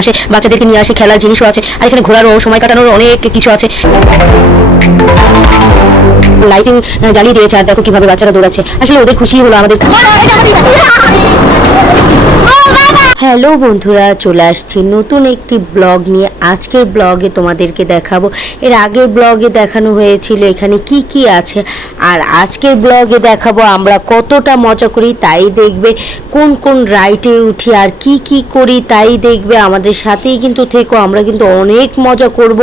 আসে, বাচ্চাদেরকে নিয়ে আসে, খেলার জিনিসও আছে, আর এখানে ঘোরারও সময় কাটানোর অনেক কিছু আছে। লাইটিং জ্বালিয়ে দিয়েছে, আর দেখো কিভাবে বাচ্চারা দৌড়াচ্ছে, আসলে ওদের খুশি হলো আমাদের। হ্যালো বন্ধুরা, চলে আসছি নতুন একটি ব্লগ নিয়ে। আজকের ব্লগে তোমাদেরকে দেখাবো, এর আগের ব্লগে দেখানো হয়েছিল এখানে কি কি আছে, আর আজকের ব্লগে দেখাবো আমরা কতটা মজা করি তাই দেখবে, কোন কোন রাইডে উঠি আর কি কি করি তাই দেখবে। আমাদের সাথেই কিন্তু থেকো, আমরা কিন্তু অনেক মজা করব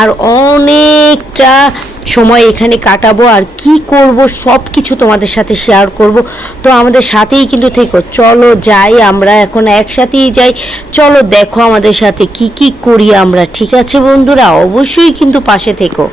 আর অনেকটা সময় এখানে কাটাবো, আর কি করব সব কিছু তোমাদের সাথে শেয়ার করব। তো আমাদের সাথেই কিন্তু থেকো, চলো যাই আমরা এখন একসাথেই যাই। চলো দেখো আমাদের সাথে কি কি করি আমরা, ঠিক আছে বন্ধুরা? অবশ্যই কিন্তু পাশে থেকো।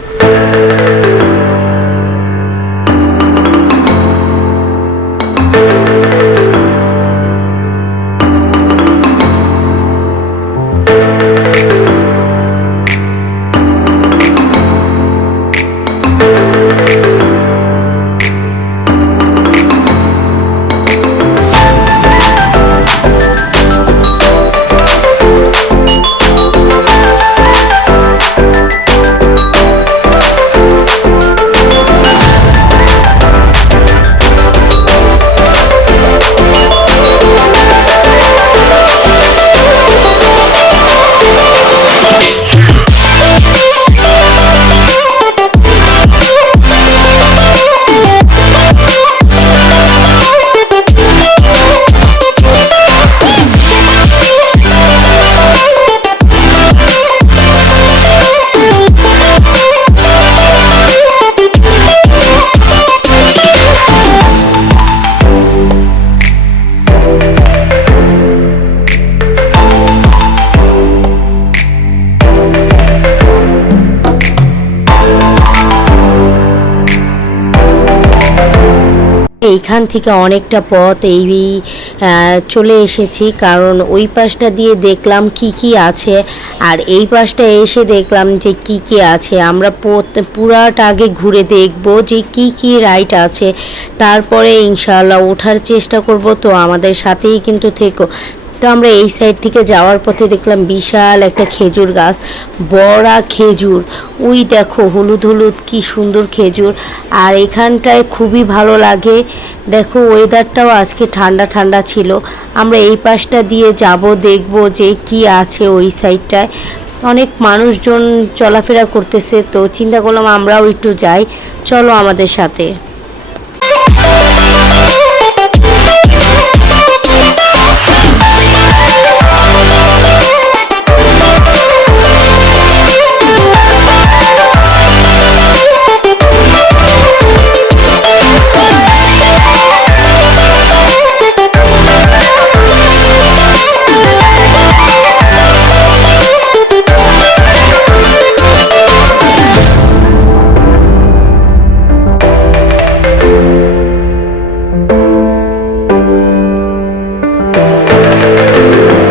এইখান থেকে অনেকটা পথ চলে এসেছি, কারণ ওই পাশটা দিয়ে দেখলাম কি কি আছে, আর এই পাশটা এসে দেখলাম যে কি কি আছে। আমরা পুরাটা আগে ঘুরে দেখব যে কি কি রাইড আছে, তারপরে ইনশাআল্লাহ ওঠার চেষ্টা করব। তো আমাদের সাথেই কিন্তু থেকো। তো আমরা এই সাইড থেকে যাওয়ার পথে দেখলাম বিশাল একটা খেজুর গাছ, বড় খেজুর, ওই দেখো হলুদ হলুদ কি সুন্দর খেজুর। আর এখানটায় খুবই ভালো লাগে, দেখো ওয়েদারটাও আজকে ঠান্ডা ঠান্ডা ছিল। আমরা এই পাশটা দিয়ে যাব, দেখব যে কি আছে ওই সাইডটায়। অনেক মানুষজন চলাফেরা করতেছে, তো চিন্তা করলাম আমরাও একটু যাই, চলো আমাদের সাথে।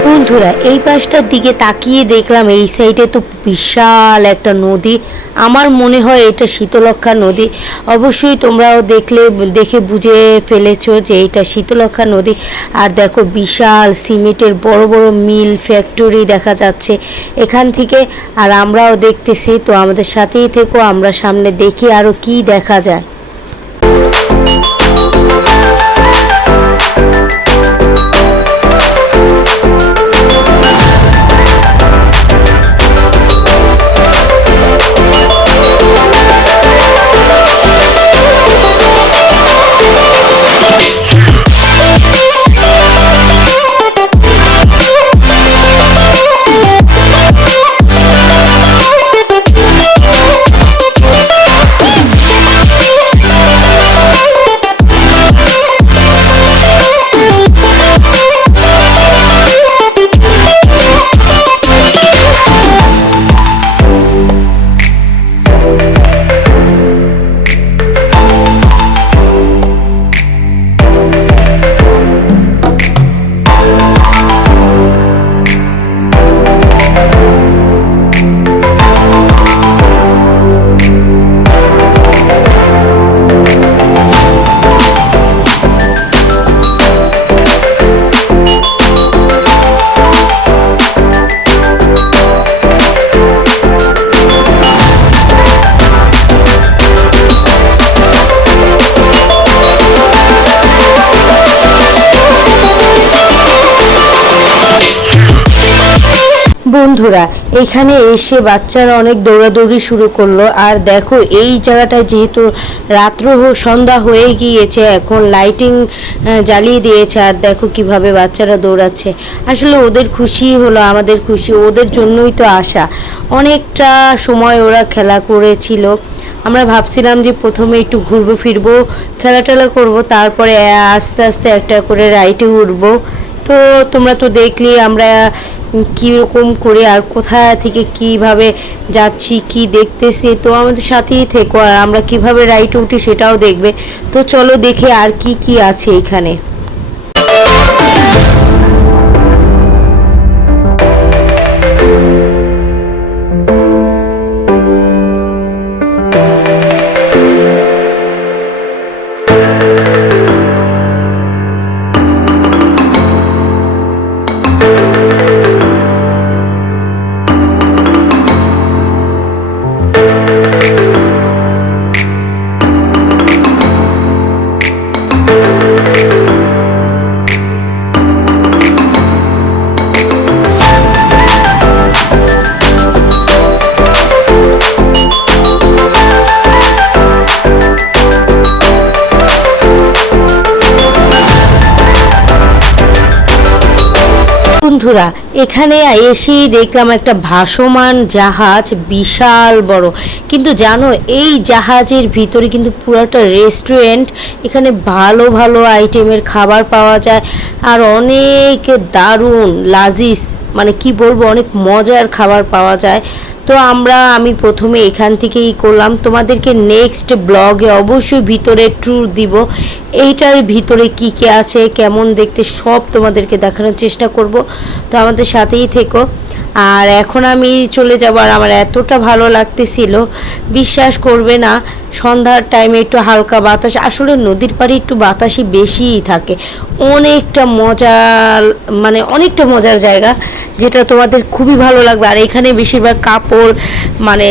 বন্ধুরা এই পাশটার দিকে তাকিয়ে দেখলাম এই সাইডে তো বিশাল একটা নদী, আমার মনে হয় এটা শীতলক্ষা নদী। অবশ্যই তোমরাও দেখে বুঝে ফেলেছো যে এটা শীতলক্ষা নদী। আর দেখো বিশাল সিমেন্টের বড় বড় মিল ফ্যাক্টরি দেখা যাচ্ছে এখান থেকে, আর আমরাও দেখতেছি। তো আমাদের সাথেই থেকো, আমরা সামনে দেখি আরো কি দেখা যায়। বন্ধুরা এখানে এসে বাচ্চারা অনেক দৌড়াদৌড়ি শুরু করলো। আর দেখো এই জায়গাটায় যেহেতু সন্ধ্যা হয়ে গিয়েছে, এখন লাইটিং জ্বালিয়ে দিয়েছে। আর দেখো কিভাবে বাচ্চারা দৌড়াচ্ছে। আসলে ওদের খুশি হলো, আমাদের খুশি, ওদের জন্যই তো আসা। অনেকটা সময় ওরা খেলা করেছিল। আমরা ভাবছিলাম যে প্রথমে একটু ঘুরবো ফিরবো, খেলা টেলা করবো, তারপরে আস্তে আস্তে একটা করে রাইডে উঠবো। তো তোমরা তো দেখলি আমরা কীরকম করে আর কোথা থেকে কিভাবে যাচ্ছি, কি দেখতেছি। তো আমাদের সাথেই থেকো, আর আমরা কিভাবে রাইডে উঠি সেটাও দেখবে। তো চলো দেখে আর কি কি আছে এখানে। বন্ধুরা এখানে এসেই দেখলাম একটা ভাসমান জাহাজ, বিশাল বড়। কিন্তু জানো এই জাহাজের ভিতরে কিন্তু পুরোটা রেস্টুরেন্ট। এখানে ভালো ভালো আইটেমের খাবার পাওয়া যায়, আর অনেক দারুণ লাজিজ, মানে কি বলবো, অনেক মজার খাবার পাওয়া যায়। তো আমি প্রথমে এখান থেকেই করলাম। তোমাদেরকে নেক্সট ব্লগে অবশ্যই ভিতরে ট্যুর দিব। এইটার ভিতরে কি কি আছে, কেমন দেখতে, সব তোমাদেরকে দেখানোর চেষ্টা করব। তো আমাদের সাথেই থেকো। আর এখন আমি চলে যাব। আর আমার এতটা ভালো লাগতেছিল, বিশ্বাস করবে না, সন্ধ্যার টাইমে একটু হালকা বাতাস, আসলে নদীর পাড়ে একটু বাতাসই বেশিই থাকে। অনেকটা মজার, মানে অনেকটা মজার জায়গা, যেটা তোমাদের খুবই ভালো লাগবে। আর এখানে বেশিরভাগ কাপড়, মানে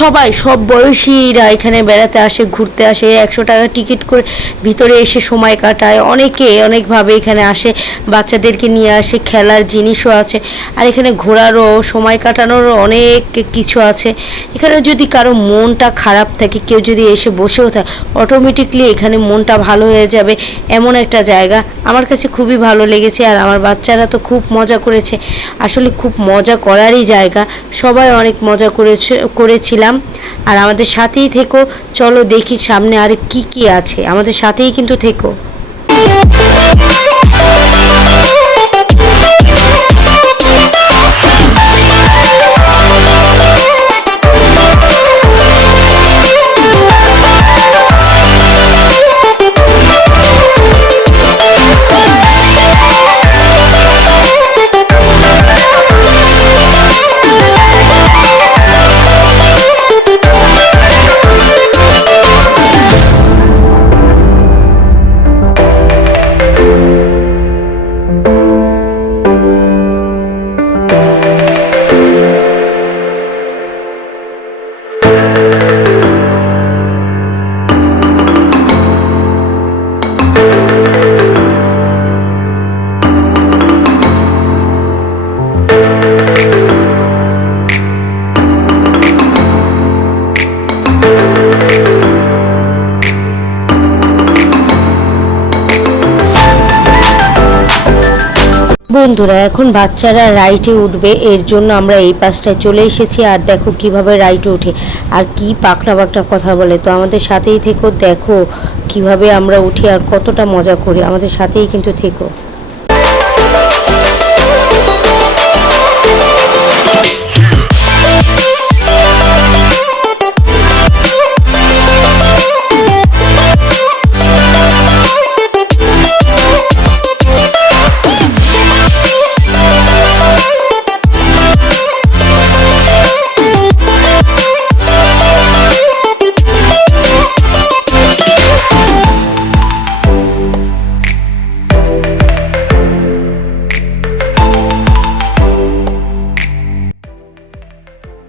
সবাই, সব বয়সীরা এখানে বেড়াতে আসে, ঘুরতে আসে। 100 টাকা টিকিট করে ভিতরে এসে সময় কাটায়। অনেকে অনেকভাবে এখানে আসে, বাচ্চাদেরকে নিয়ে আসে, খেলার জিনিসও আছে। আর এখানে ঘোরারও, সময় কাটানোরও অনেক কিছু আছে। এখানে যদি কারো মনটা খারাপ থাকে, কেউ যদি এসে বসেও থাকে, অটোমেটিকলি এখানে মনটা ভালো হয়ে যাবে, এমন একটা জায়গা। আমার কাছে খুবই ভালো লেগেছে। আর আমার বাচ্চারা তো খুব মজা করেছে। আসলে খুব মজা করারই জায়গা, সবাই অনেক মজা করেছিলাম। আর আমাদের সাথেই থেকো, চলো দেখি সামনে আর কি কি আছে। আমাদের সাথেই কিন্তু থেকো। বন্ধুরা এখন বাচ্চারা রাইডে উঠবে, এর জন্য আমরা এই পাশটায় চলে এসেছি। আর দেখো কিভাবে রাইডে ওঠে, আর কি পাকনা পাকনা কথা বলে। তো আমাদের সাথেই থেকো, দেখো কিভাবে আমরা উঠি আর কতটা মজা করি। আমাদের সাথেই কিন্তু থেকো।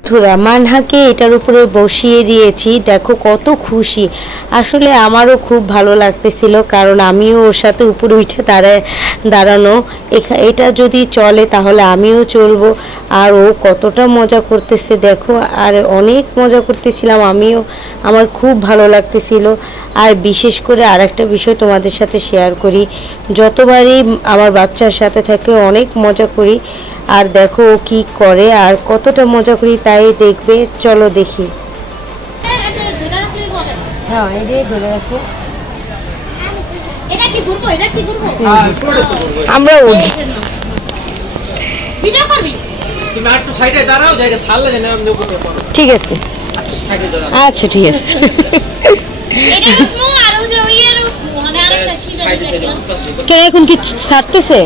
বন্ধুরা মানহাকে এটার উপরে বসিয়ে দিয়েছি, দেখো কত খুশি। আসলে আমারও খুব ভালো লাগতেছিল, কারণ আমিও ওর সাথে উপরে উঠে দাঁড়ানো। এটা যদি চলে তাহলে আমিও চলবো। আর ও কতটা মজা করতেছে দেখো, আর অনেক মজা করতেছিলাম আমিও, আমার খুব ভালো লাগতেছিল। আর বিশেষ করে আরেকটা বিষয় তোমাদের সাথে শেয়ার করি, যতবারই আমার বাচ্চার সাথে থাকে অনেক মজা করি। আর দেখো ও কী করে আর কতটা মজা করি তাই দেখবে, চলো দেখি। হ্যাঁ এটাই ধরে রাখো, আমরা উঠি। ঠিক আছে, আচ্ছা ঠিক আছে। কেন এখন কি ছাড়তেছে?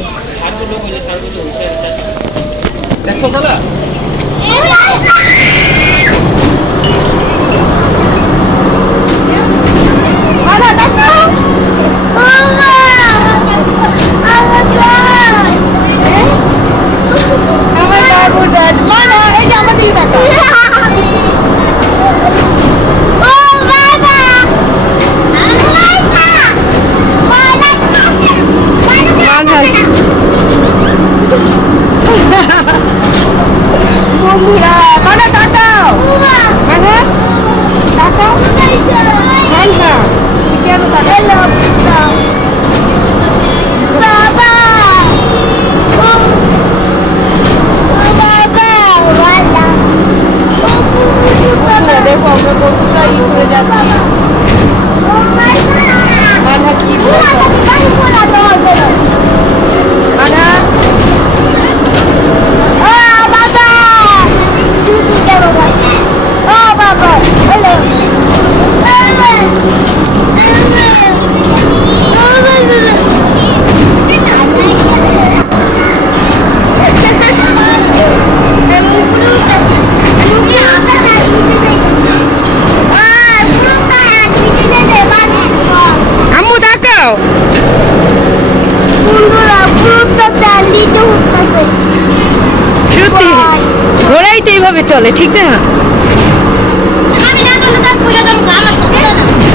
ঘোড়াই তো এইভাবে চলে, ঠিক না?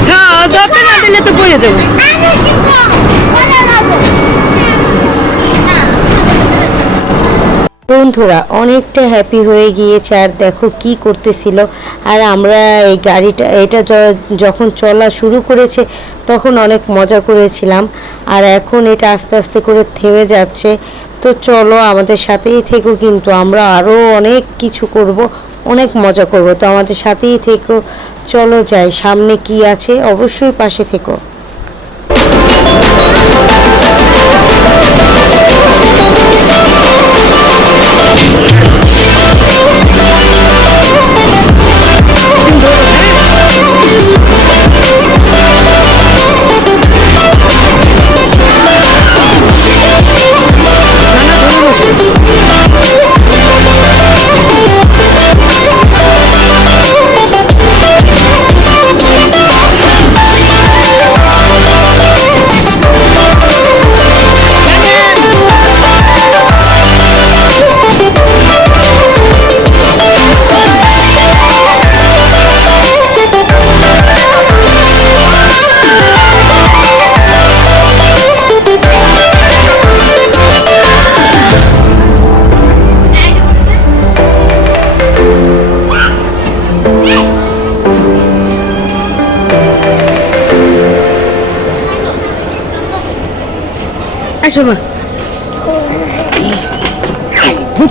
হ্যাঁ দরকার না দিলে তো পড়ে যাবো। বন্ধুরা অনেকটা হ্যাপি হয়ে গিয়েছে, আর দেখো কি করতেছিল। আর আমরা এই গাড়িটা এটা যখন চলা শুরু করেছে তখন অনেক মজা করেছিলাম, আর এখন এটা আস্তে আস্তে করে থেমে যাচ্ছে। তো চলো আমাদের সাথেই থেকো, কিন্তু আমরা আরও অনেক কিছু করব, অনেক মজা করব। তো আমাদের সাথেই থেকো, চলো যাই, সামনে কি আছে অবশ্যই পাশে থেকো।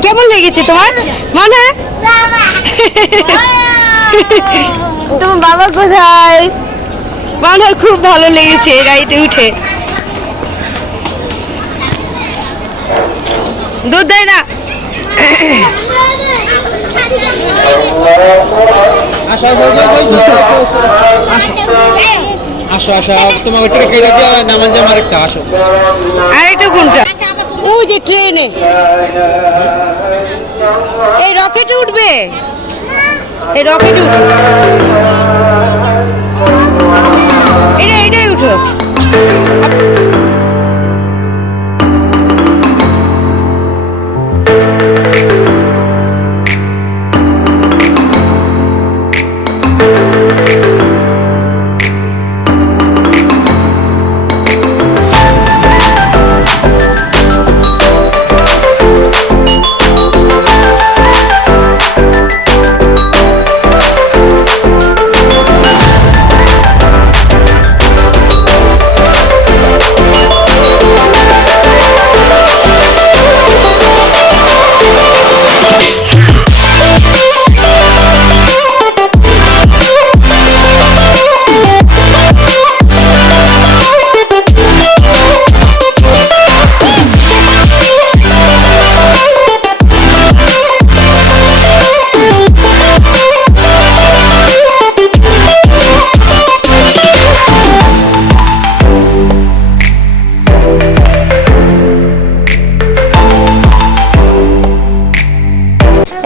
কেমন লেগেছে তোমার মনে? তোমার বাবা কোথায়? আমার খুব ভালো লেগেছে গাড়িতে উঠে। দুধ দেয় না। আসো আসো, তোমাকে টিকিট কেটে দিয়ে নামান যাম আরেকটা। আসো আরেকটা কোনটা? ওই যে ট্রেনে এই রকেটে উঠবে, এই রকেটে উঠবে, এটাই উঠো।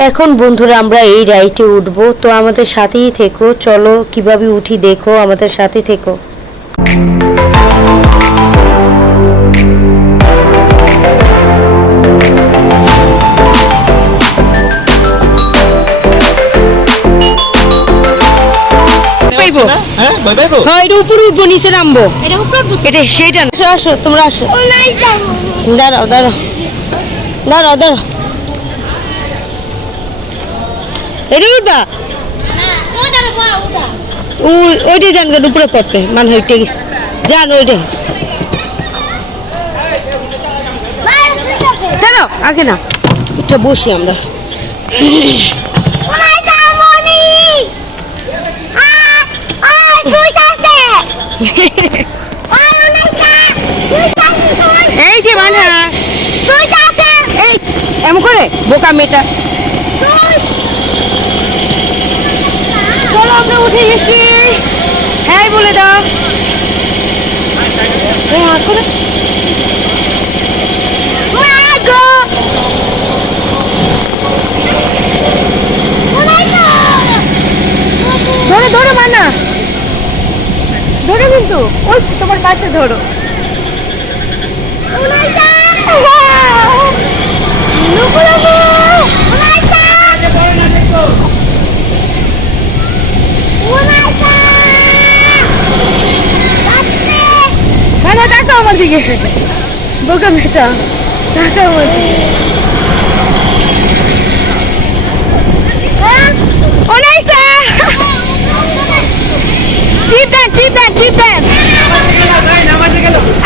এখন বন্ধুরা আমরা এই রাইডে উঠবো, তো আমাদের সাথেই থেকো, চলো কিভাবে উঠি দেখো, আমাদের সাথে থেকো। হ্যাঁ ভয় পাইবো? হ্যাঁ, এটা উপরে উঠবো, নিচে নামবো। এটা সেইটা না। আসো তোমরা আসো। দাঁড়াও দাঁড়াও দাঁড়াও দাঁড়াও, এটা উঠবা? ওইটাই যান কেন উপরে পড়তে, মানে ওইটা গেছে, যান ওইটাই। দাঁড়াও আগে না, এটা বসি আমরা। এই যে মানে এই এমন করে বোকা মেয়েটা। চলো আমরা উঠে গেছি, হ্যাঁ বলে দাও। ধরো ধরো মানা, ধরো কিন্তু ওই তোমার পাশে ধরো। দেখো আমার দিকে, বোকা মেয়েটা, দেখো আমার দিকে।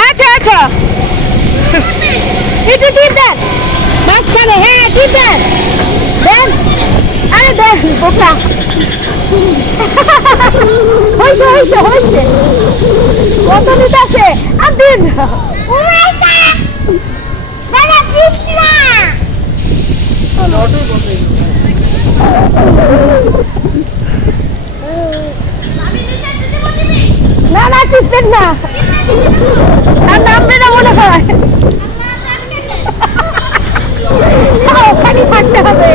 আচ্ছা আচ্ছা, একটু টিপ দেন মাঝখানে, হ্যাঁ টিপ দেন, দেন। আরে দেন বোকা, হয়েছে হয়েছে হয়েছে, কত নিতে আছে আর দিন। না না টিপতেন না, আর নামবে না মনে হয়, ওখানে থাকতে হবে।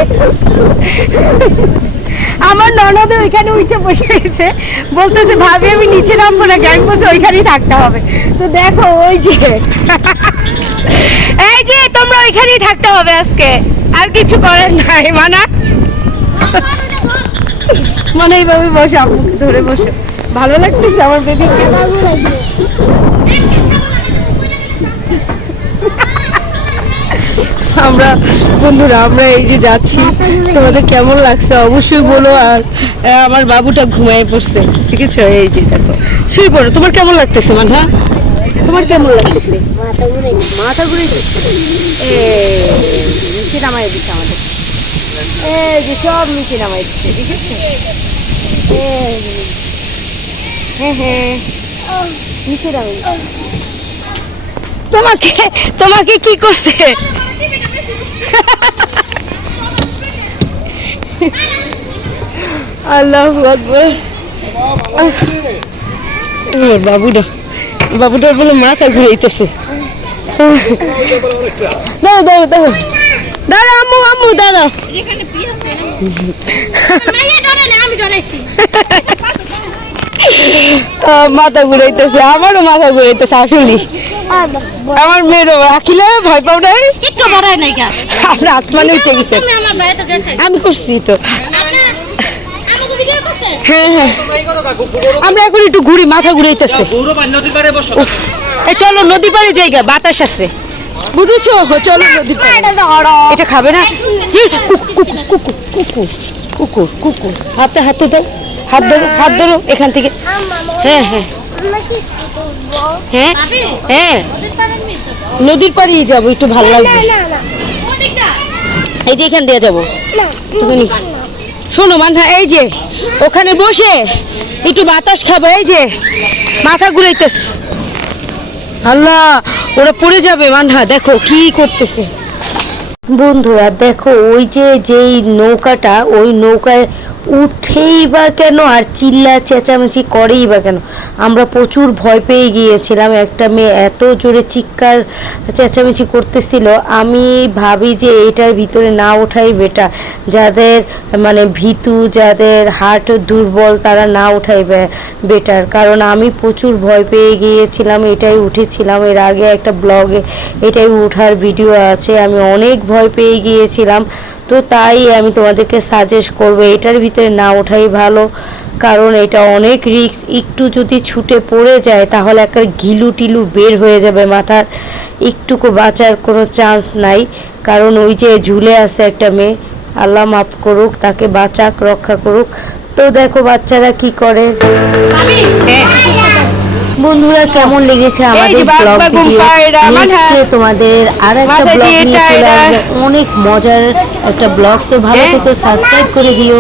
আমার ননদ ওইখানে উঠে বসে গেছে, বলতেছে ভাবি আমি নিচে নামবো না, আমি বলছি ওইখানেই থাকতে হবে। তো দেখো ওই যে, এই যে তোমরা ওইখানেই থাকতে হবে আজকে, আর কিছু করার নাই। মানা মানে এইভাবে বসে, আমাকে ধরে বসে, ভালো লাগতেছে আমার বেবিকে। আমরা বন্ধুরা আমরা এই যে যাচ্ছি, তোমাদের কেমন লাগছে অবশ্যই বলো। আর আমার বাবুটা ঘুমায় পড়ছে, ঠিক আছে, এই যে দেখো শুয়ে পড়ো। তোমার কেমন লাগতেছে মানহা, তোমার কেমন লাগতেছে? মাথা ঘুরে নিচে নামাই দিচ্ছে আমাদের, এই যে সব নিচে নামাই দিচ্ছে, ঠিক আছে। হ্যাঁ হ্যাঁ নিচে নামাই। তোমাকে তোমাকে কি করছে? আল্লাহু আকবার। বাবুটার বলে মাথা ঘুরাইতেছে। দাঁড়াও দাঁড়াও দাঁড়াও দাঁড়াও আম্মু আম্মু দাঁড়াও। মাথা ঘুরাইতেছে, আমারও মাথা ঘুরাইতেছে আসলে। আমার মেয়েরও আখিলে ভয় পাও না, একটু বাড়ায় নাই কেন? আমরা আসমানে উঠে গেছে, আমি করছি তো। হ্যাঁ হ্যাঁ আমরা এখন একটু ঘুরি, মাথা ঘুরাইতেছে। এই চলো নদী পাড়ে জায়গা, বাতাস আছে, বুঝেছো? চলো নদী পাড়ে। এটা খাবে না? কুকুর কুকুর কুকুর, হাতে হাতে দাও, হাত ধরো, হাত ধরো এখান থেকে। হ্যাঁ হ্যাঁ হ্যাঁ হ্যাঁ, নদীর পাড়েই যাবো, একটু ভালো লাগবে। এই যে এখান দিয়ে যাবো। তুমি শোনো মানহা, এই যে ওখানে বসে একটু বাতাস খাবো। এই যে মাথা ঘুরাইতেছে। আল্লাহ, ওরা পড়ে যাবে। মানহা দেখো কি করতেছে। বন্ধুরা দেখো, ওই যে যেই নৌকাটা, ওই নৌকায় উঠেই বা কেন আর চিল্লা চেঁচামেচি করেই বা কেন। আমরা প্রচুর ভয় পেয়ে গিয়েছিলাম। একটা মেয়ে এত জোরে চিৎকার চেঁচামেচি করতেছিল, আমি ভাবি যে এটার ভিতরে না ওঠাই বেটার। যাদের মানে ভীতু, যাদের হার্ট দুর্বল, তারা না ওঠাই বেটার। কারণ আমি প্রচুর ভয় পেয়ে গিয়েছিলাম, এটাই উঠেছিলাম। এর আগে একটা ব্লগে এটাই ওঠার ভিডিও আছে। আমি অনেক ভয় পেয়ে গিয়েছিলাম, তো তাই আমি তোমাদেরকে সাজেস্ট করবো এটার ভিতরে না ওঠাই ভালো। কারণ এটা অনেক রিস্ক, একটু যদি ছুটে পড়ে যায় তাহলে একটা ঘিলু টিলু বের হয়ে যাবে মাথার, একটুকু বাঁচার কোনো চান্স নাই। কারণ ওই যে ঝুলে আছে একটা মেয়ে, আল্লাহ মাফ করুক, তাকে বাঁচাক, রক্ষা করুক। তো দেখো বাচ্চারা কি করে। বন্ধুরা কেমন লেগেছে আমাদের ব্লগ ভিডিও? নেক্সট তোমাদের আর একটা ব্লগ নিয়ে চলে আসবে, অনেক মজার একটা ব্লগ। তো ভালো থেকো, সাবস্ক্রাইব করে দিও।